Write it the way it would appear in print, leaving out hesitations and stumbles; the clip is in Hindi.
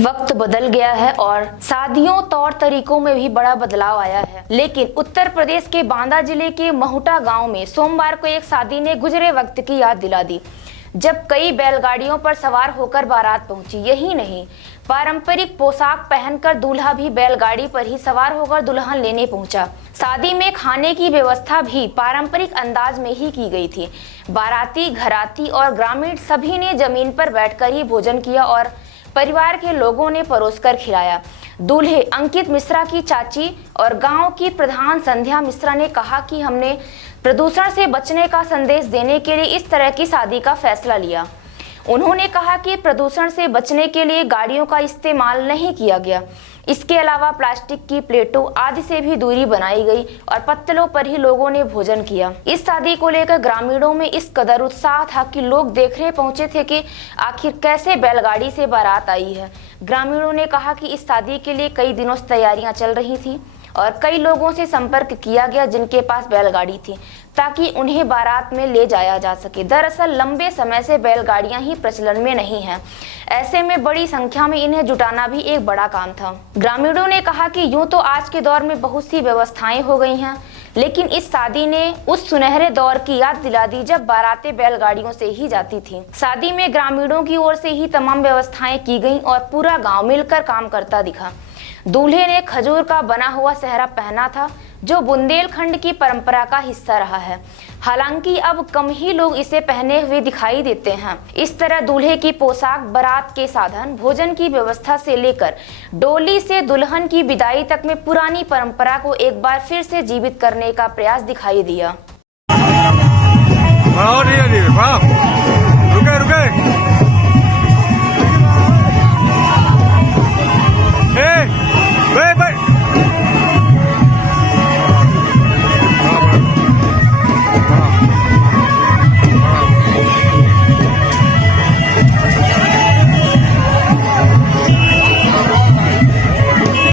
वक्त बदल गया है और शादियों तौर तरीकों में भी बड़ा बदलाव आया है। लेकिन उत्तर प्रदेश के बांदा जिले के महुटा गांव में सोमवार को एक शादी ने गुजरे वक्त की याद दिला दी, जब कई बैलगाड़ियों पर सवार होकर बारात पहुंची। यही नहीं, पारंपरिक पोशाक पहनकर दूल्हा भी बैलगाड़ी पर ही सवार होकर दुल्हन लेने पहुंचा। शादी में खाने की व्यवस्था भी पारंपरिक अंदाज में ही की गई थी। बाराती, घराती और ग्रामीण सभी ने जमीन पर बैठकर ही भोजन किया और परिवार के लोगों ने परोसकर खिलाया। दूल्हे अंकित मिश्रा की चाची और गांव की प्रधान संध्या मिश्रा ने कहा कि हमने प्रदूषण से बचने का संदेश देने के लिए इस तरह की शादी का फैसला लिया। उन्होंने कहा कि प्रदूषण से बचने के लिए गाड़ियों का इस्तेमाल नहीं किया गया। इसके अलावा प्लास्टिक की प्लेटों आदि से भी दूरी बनाई गई और पत्तलों पर ही लोगों ने भोजन किया। इस शादी को लेकर ग्रामीणों में इस कदर उत्साह था कि लोग देखने पहुंचे थे कि आखिर कैसे बैलगाड़ी से बारात आई है। ग्रामीणों ने कहा कि इस शादी के लिए कई दिनों से तैयारियां चल रही थी और कई लोगों से संपर्क किया गया जिनके पास बैलगाड़ी थी, ताकि उन्हें बारात में ले जाया जा सके। दरअसल लंबे समय से बैलगाड़ियां ही प्रचलन में नहीं हैं। ऐसे में बड़ी संख्या में इन्हें जुटाना भी एक बड़ा काम था। ग्रामीणों ने कहा कि यूं तो आज के दौर में बहुत सी व्यवस्थाएं हो गई हैं, लेकिन इस शादी ने उस सुनहरे दौर की याद दिला दी जब बारातें बैलगाड़ियों से ही जाती थी। शादी में ग्रामीणों की ओर से ही तमाम व्यवस्थाएं की गईं और पूरा गाँव मिलकर काम करता दिखा। दूल्हे ने खजूर का बना हुआ सेहरा पहना था, जो बुंदेलखंड की परंपरा का हिस्सा रहा है। हालांकि अब कम ही लोग इसे पहने हुए दिखाई देते हैं। इस तरह दूल्हे की पोशाक, बारात के साधन, भोजन की व्यवस्था से लेकर डोली से दुल्हन की विदाई तक में पुरानी परंपरा को एक बार फिर से जीवित करने का प्रयास दिखाई दिया।